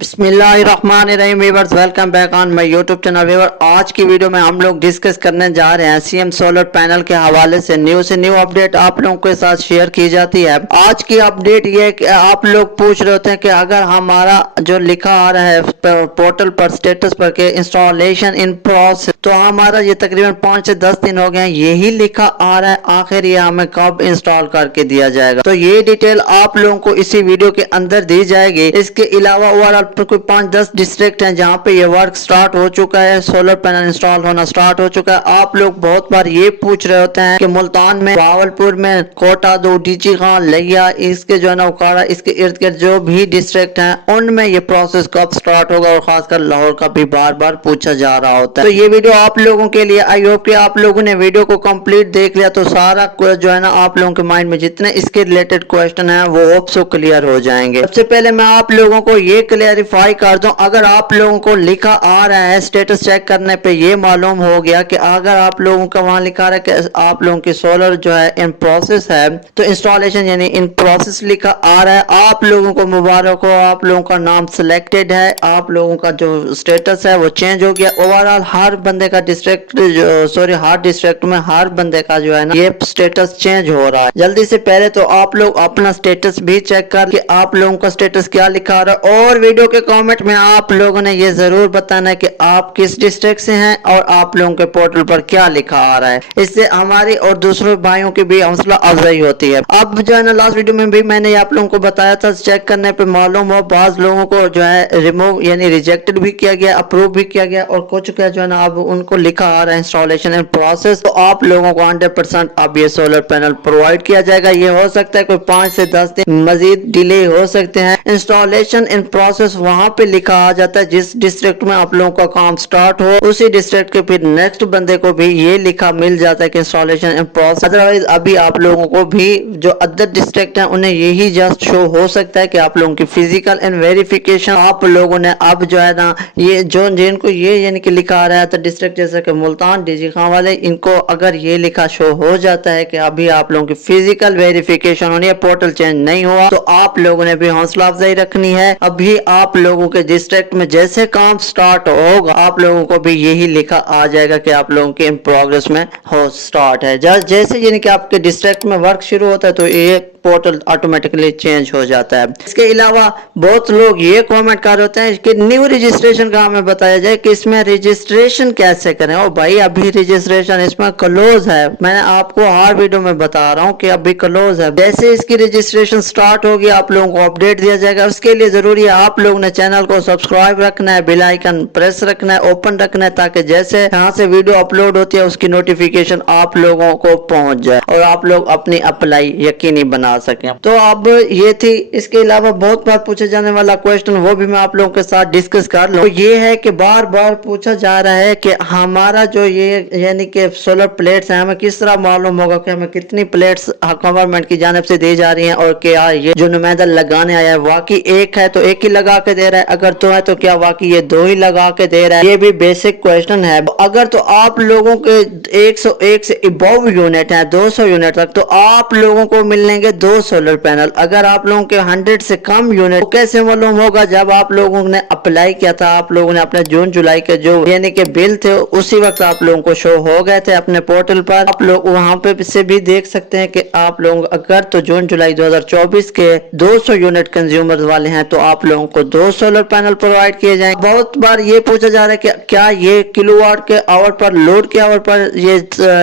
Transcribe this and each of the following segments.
बिस्मिल्लाहिर्रहमानिर्रहीम viewers, welcome back on my YouTube channel. Viewer, आज की वीडियो में हम लोग डिस्कस करने जा रहे हैं सीएम सोलर पैनल के हवाले से न्यू अपडेट आप लोगों के साथ शेयर की जाती है। आज की अपडेट ये है कि आप लोग पूछ रहे होते हैं कि अगर हमारा जो लिखा आ रहा है पोर्टल पर स्टेटस पर के इंस्टॉलेशन इन प्रोसेस, तो हमारा ये तकरीबन 5 से 10 दिन हो गए हैं, यही लिखा आ रहा है, आखिर ये हमें कब इंस्टॉल करके दिया जाएगा। तो ये डिटेल आप लोगों को इसी वीडियो के अंदर दी जाएगी। इसके अलावा ओवरऑल कोई 5-10 डिस्ट्रिक्ट हैं जहाँ पे ये वर्क स्टार्ट हो चुका है, सोलर पैनल इंस्टॉल होना स्टार्ट हो चुका है। आप लोग बहुत बार ये पूछ रहे होते हैं कि मुल्तान में, भावलपुर में, कोटा दो, डीजी खान, लिया, इसके जो है ना उकाड़ा, इसके इर्द गिर्द जो भी डिस्ट्रिक्ट हैं उनमें ये प्रोसेस कब स्टार्ट होगा, और खासकर लाहौर का भी बार बार पूछा जा रहा होता है। तो ये वीडियो आप लोगों के लिए, आई होप कि आप लोगों ने वीडियो को कंप्लीट देख लिया तो सारा जो है ना आप लोगों के माइंड में जितने इसके रिलेटेड क्वेश्चन है वो होप सो क्लियर हो जाएंगे। सबसे पहले मैं आप लोगों को ये क्लियरिफाई कर दूं, अगर आप लोगों को लिखा आ रहा है स्टेटस चेक करने पे ये मालूम हो गया कि अगर आप लोगों का वहां लिखा रहा है कि आप लोगों की सोलर जो है इन प्रोसेस है, तो इंस्टॉलेशन यानी इन प्रोसेस लिखा आ रहा है, आप लोगों को मुबारक हो, आप लोगों का नाम सिलेक्टेड है, आप लोगों का जो स्टेटस है वो चेंज हो गया। ओवरऑल हर बंदे का हर डिस्ट्रिक्ट में हर बंदे का जो है ना ये स्टेटस चेंज हो रहा है। जल्दी से पहले तो आप लोग अपना स्टेटस भी चेक कर कि आप लोगों का स्टेटस क्या लिखा आ रहा है, और वीडियो के कमेंट में आप लोगों ने ये जरूर बताना है कि आप किस डिस्ट्रिक्ट से हैं और आप लोगों के पोर्टल पर क्या लिखा आ रहा है। इससे हमारी और दूसरे भाइयों की भी हौसला अफजाई होती है। अब जो है ना लास्ट वीडियो में भी मैंने आप लोगों को बताया था, चेक करने पे मालूम हो बाज लोगों को जो है रिमूव यानी रिजेक्टेड भी किया गया, अप्रूव भी किया गया, और कुछ का जो है ना अब उनको लिखा आ रहा है इंस्टॉलेशन इन प्रोसेस। तो आप लोगों को 100% अब ये सोलर पैनल प्रोवाइड किया जाएगा। ये हो सकता है कोई 5 से 10 दिन मजीद डिले हो सकते हैं। इंस्टॉलेशन इन प्रोसेस वहां पे लिखा आ जाता है जिस डिस्ट्रिक्ट में आप लोगों का काम स्टार्ट हो, उसी डिस्ट्रिक्ट के फिर नेक्स्ट बंदे को भी ये लिखा मिल जाता है कि इंस्टॉलेशन इन प्रोसेस। अदरवाइज अभी आप लोगों को भी जो अदर डिस्ट्रिक्ट हैं उन्हें यही जस्ट शो हो सकता है कि आप लोगों की फिजिकल एंड वेरिफिकेशन आप लोगों ने अब जो है ना ये जो जिनको ये यानी कि लिखा आ रहा है तो डिस्ट्रिक्ट जैसे कि मुल्तान, डीजी खान वाले, इनको अगर ये लिखा शो हो जाता है कि अभी आप लोगों की फिजिकल वेरिफिकेशन होनी है, पोर्टल चेंज नहीं हुआ, तो आप लोगों ने भी हौसला अफजाई रखनी है। अभी आप लोगों के डिस्ट्रिक्ट में जैसे काम स्टार्ट होगा आप लोगों को भी यही लिखा आ जाएगा कि आप लोगों के इन प्रोग्रेस में हो स्टार्ट है। जैसे यानी कि आपके डिस्ट्रिक्ट में वर्क शुरू होता है तो ये पोर्टल ऑटोमेटिकली चेंज हो जाता है। इसके अलावा बहुत लोग ये कमेंट कर होते हैं कि न्यू रजिस्ट्रेशन का हमें बताया जाए कि इसमें रजिस्ट्रेशन कैसे करें। ओ भाई, अभी रजिस्ट्रेशन इसमें क्लोज है, मैंने आपको हर वीडियो में बता रहा हूँ कि अभी क्लोज है। जैसे इसकी रजिस्ट्रेशन स्टार्ट होगी आप लोगों को अपडेट दिया जाएगा। उसके लिए जरूरी है आप लोगों ने चैनल को सब्सक्राइब रखना है, बेल आइकन प्रेस रखना है, ओपन रखना है, ताकि जैसे यहाँ से वीडियो अपलोड होती है उसकी नोटिफिकेशन आप लोगों को पहुंच जाए और आप लोग अपनी अप्लाई यकीनी बना सकें। तो अब ये थी। इसके अलावा बहुत बार पूछे जाने वाला क्वेश्चन वो भी मैं आप लोगों के साथ डिस्कस कर लूं। तो ये है कि बार बार पूछा जा रहा है कि हमारा जो ये यानी कि सोलर प्लेट्स हैं हमें किस तरह मालूम होगा कि हमें कितनी प्लेट्स गवर्नमेंट की जानिब से दी जा रही हैं, और क्या ये जो नुमाइंदा लगाने आया है वाकई एक है तो एक ही लगा के दे रहा है, अगर दो है तो क्या वाकई ये दो ही लगा के दे रहा है। ये भी बेसिक क्वेश्चन है। अगर तो आप लोगों के 101 से अबव यूनिट है 200 यूनिट तक, तो आप लोगों को मिलेंगे 2 सोलर पैनल। अगर आप लोगों के 100 से कम यूनिट, तो कैसे मालूम होगा? जब आप लोगों ने अप्लाई किया था, आप लोगों ने अपने जून जुलाई के जो यानी कि बिल थे उसी वक्त आप लोगों को शो हो गए थे अपने पोर्टल पर। आप लोग वहां पे से भी देख सकते हैं कि आप लोग अगर तो जून जुलाई 2024 के 200 यूनिट कंज्यूमर वाले हैं तो आप लोगों को 2 सोलर पैनल प्रोवाइड किए जाएंगे। बहुत बार ये पूछा जा रहा है कि क्या ये किलोवाट के आवर पर, लोड के आवर पर ये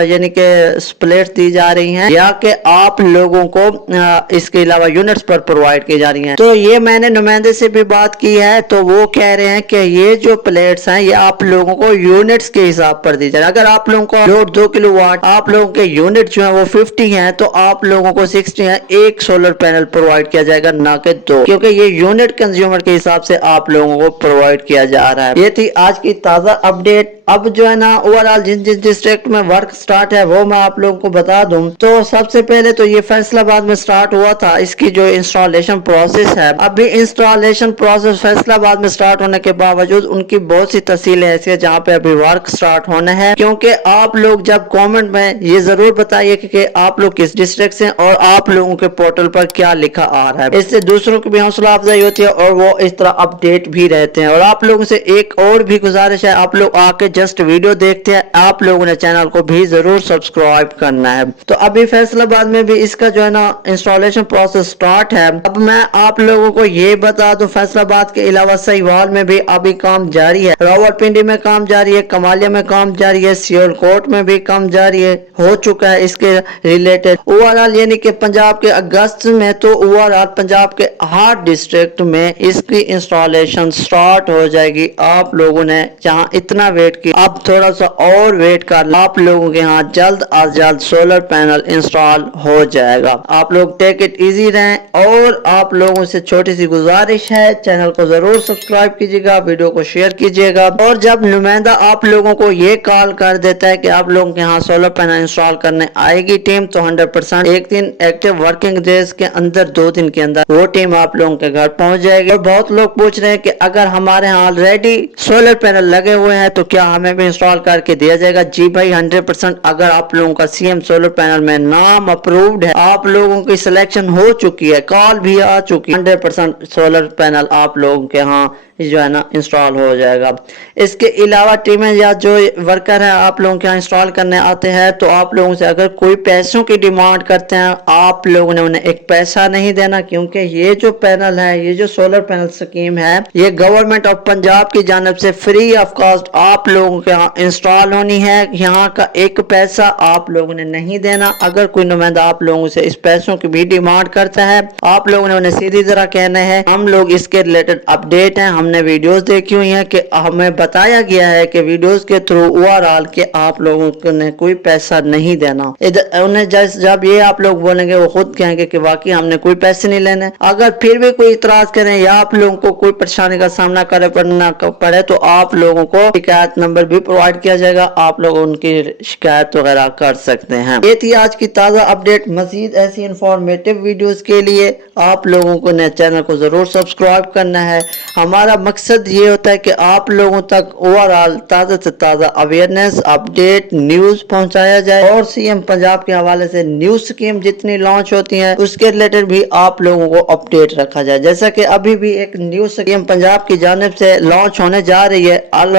यानी कि प्लेट्स दी जा रही हैं, या कि आप लोगों को इसके अलावा यूनिट्स पर प्रोवाइड की जा रही हैं। तो ये मैंने नुमाइंदे से भी बात की है तो वो कह रहे हैं कि ये जो प्लेट्स हैं ये आप लोगों को यूनिट्स के हिसाब पर दी जा रही है। अगर आप लोगों को लोड 2 किलोवाट, आप लोगों के यूनिट जो है वो 50 हैं, तो आप लोगों को 60 है एक सोलर पैनल प्रोवाइड किया जाएगा, ना कि 2, क्योंकि ये यूनिट कंज्यूमर के हिसाब से आप लोगों को प्रोवाइड किया जा रहा है। ये थी आज की ताजा अपडेट। अब जो है ना ओवरऑल जिन जिन डिस्ट्रिक्ट में वर्क स्टार्ट है वो मैं आप लोगों को बता दूं। तो सबसे पहले तो ये फैसलाबाद में स्टार्ट हुआ था इसकी जो इंस्टॉलेशन प्रोसेस है। अभी इंस्टॉलेशन प्रोसेस फैसलाबाद में स्टार्ट होने के बावजूद उनकी बहुत सी तहसीलें ऐसी है जहाँ पे अभी वर्क स्टार्ट होना है। क्योंकि आप लोग जब कमेंट में ये जरूर बताइए कि आप लोग किस डिस्ट्रिक्ट से और आप लोगों के पोर्टल पर क्या लिखा आ रहा है। इससे दूसरों की भी हौसला अफजाई होती है और वो इस तरह अपडेट भी रहते हैं। और आप लोगों से एक और भी गुजारिश है, आप लोग आके जस्ट वीडियो देखते हैं, आप लोगों ने चैनल को भी जरूर सब्सक्राइब करना है। तो अभी फैसलाबाद में भी इसका जो है ना इंस्टॉलेशन प्रोसेस स्टार्ट है। अब मैं आप लोगों को ये बता दूं फैसलाबाद के अलावा सहीवाल में भी अभी काम जारी है, रावलपिंडी में काम जारी है, कमालिया में काम जारी है, सियालकोट में भी काम जारी है, हो चुका है इसके रिलेटेड। ओवरऑल यानी कि पंजाब के अगस्त में तो ओवरऑल पंजाब के 8 डिस्ट्रिक्ट में इसकी इंस्टॉलेशन स्टार्ट हो जाएगी। आप लोगों ने जहां इतना वेट किया अब थोड़ा सा और वेट कर, आप लोगों के यहाँ जल्द आज जल्द सोलर पैनल इंस्टॉल हो जाएगा। आप लोग टेक इट इजी रहें और आप लोगों से छोटी सी गुजारिश है, चैनल को जरूर सब्सक्राइब कीजिएगा, वीडियो को शेयर कीजिएगा। और जब नुमाइंदा आप लोगों को ये कॉल कर देता है कि आप लोगों के यहाँ सोलर पैनल इंस्टॉल करने आएगी टीम, तो 100% एक दिन एक्टिव वर्किंग डेज के अंदर 2 दिन के अंदर वो टीम आप लोगों के घर पहुंच जाएगी। और बहुत लोग पूछ रहे हैं कि अगर हमारे यहाँ ऑलरेडी सोलर पैनल लगे हुए हैं तो क्या हमें भी इंस्टॉल करके दिया जाएगा? जी भाई 100%। अगर आप लोगों का सीएम सोलर पैनल में नाम अप्रूव्ड है, आप लोगों की सिलेक्शन हो चुकी है, कॉल भी आ चुकी है, 100% सोलर पैनल आप लोगों के यहाँ जो है ना इंस्टॉल हो जाएगा। इसके अलावा टीमें या जो वर्कर है आप लोगों के यहाँ इंस्टॉल करने आते हैं तो आप लोगों से अगर कोई पैसों की डिमांड करते हैं, आप लोगों ने उन्हें एक पैसा नहीं देना। क्योंकि ये जो पैनल है, ये जो सोलर पैनल स्कीम है, ये गवर्नमेंट ऑफ पंजाब की जानब से फ्री ऑफ कॉस्ट आप लोगों के यहाँ इंस्टॉल होनी है। यहाँ का एक पैसा आप लोगों ने नहीं देना। अगर कोई नुमाइंदा आप लोगों से इस पैसों की भी डिमांड करता है, आप लोगों ने उन्हें सीधी तरह कहना है हम लोग इसके रिलेटेड अपडेट हैं, हमने वीडियोस देखी हुई हैं कि हमें बताया गया है कि वीडियोस के थ्रू ओवरऑल के आप लोगों ने कोई पैसा नहीं देना। इधर उन्हें जब ये आप लोग बोलेंगे वो खुद कहेंगे कि वाकई हमने कोई पैसे नहीं लेने। अगर फिर भी कोई इतराज करें या आप लोगों को कोई परेशानी का सामना करना पड़े तो आप लोगों को शिकायत नंबर भी प्रोवाइड किया जाएगा, आप लोग उनकी शिकायत वगैरह कर सकते हैं। ये थी आज की ताज़ा अपडेट। मजीद ऐसी इंफॉर्मेटिव वीडियोस के लिए आप लोगों को ने चैनल को जरूर सब्सक्राइब करना है। हमारा मकसद ये होता है कि आप लोगों तक ओवरऑल ताज़ा से ताज़ा अवेयरनेस अपडेट न्यूज़ पहुंचाया जाए और सीएम पंजाब के हवाले से न्यूज़ स्कीम जितनी लॉन्च होती है उसके रिलेटेड भी आप लोगों को अपडेट रखा जाए। जैसा कि अभी भी एक न्यूज़ स्कीम पंजाब की जानिब से लॉन्च होने जा रही है,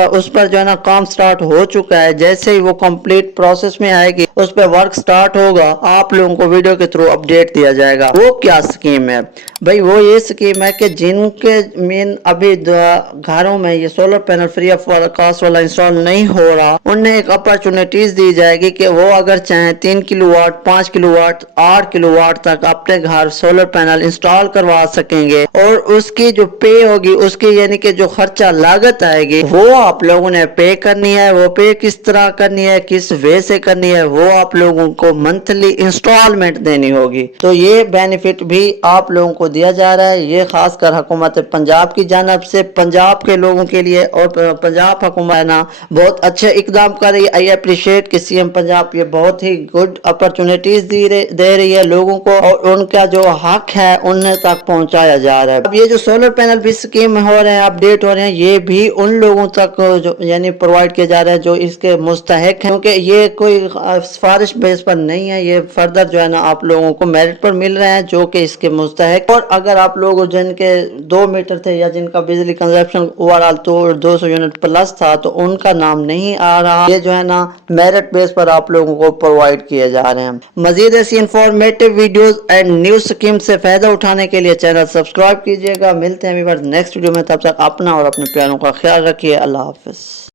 उस पर जो है ना काम स्टार्ट हो चुका है। जैसे ही वो कंप्लीट प्रोसेस में आएगी उस पर वर्क स्टार्ट होगा, आप लोगों को वीडियो के थ्रू अपडेट दिया जाएगा। वो क्या स्कीम है भाई? वो ये स्कीम है कि जिनके मेन अभी घरों में ये solar panel free of cost वाला इंस्टॉल नहीं हो रहा, उन्हें एक अपॉर्चुनिटीज दी जाएगी कि वो अगर चाहें 3 किलोवाट, 5 किलोवाट, 8 किलोवाट तक अपने घर सोलर पैनल इंस्टॉल करवा सकेंगे। और उसकी जो पे होगी, उसकी यानी कि जो खर्चा लागत आएगी वो आप लोगों ने पे करनी है। वो पे किस तरह करनी है, किस वे से करनी है, वो आप लोगों को मंथली इंस्टॉलमेंट देनी होगी। तो ये बेनिफिट भी आप लोगों को दिया जा रहा है। ये खासकर हुकूमत पंजाब की जानब से पंजाब के लोगों के लिए, और पंजाब हुकूमत ना बहुत अच्छे इकदाम कर रही है। आई अप्रिशिएट कि सीएम पंजाब ये बहुत ही गुड अपॉर्चुनिटीज दे रही है लोगों को और उनका जो हक है उन्हें तक पहुंचाया जा रहा है। अब ये जो सोलर पैनल भी स्कीम हो रहे हैं, अपडेट हो रहे हैं, ये भी उन लोगों तक जो यानी प्रोवाइड किया जा रहा है जो इसके मुस्तहिक है। क्योंकि ये कोई सिफारिश बेस पर नहीं है, ये फर्दर जो है ना आप लोगों को मेरिट पर मिल रहे हैं जो कि इसके मुस्तहिक। और अगर आप लोग जिनके 2 मीटर थे या जिनका बिजली कंजप्शन ओवरऑल तो 200 यूनिट प्लस था तो उनका नाम नहीं आ रहा, ये जो है ना मेरिट बेस पर आप लोगों को प्रोवाइड किए जा रहे हैं। मजीद ऐसी informative videos and news scheme से फायदा उठाने के लिए चैनल सब्सक्राइब कीजिएगा। मिलते हैं नेक्स्ट वीडियो में, तब तक अपना और अपने प्यारों का ख्याल रखिए। अल्लाह हाफिज।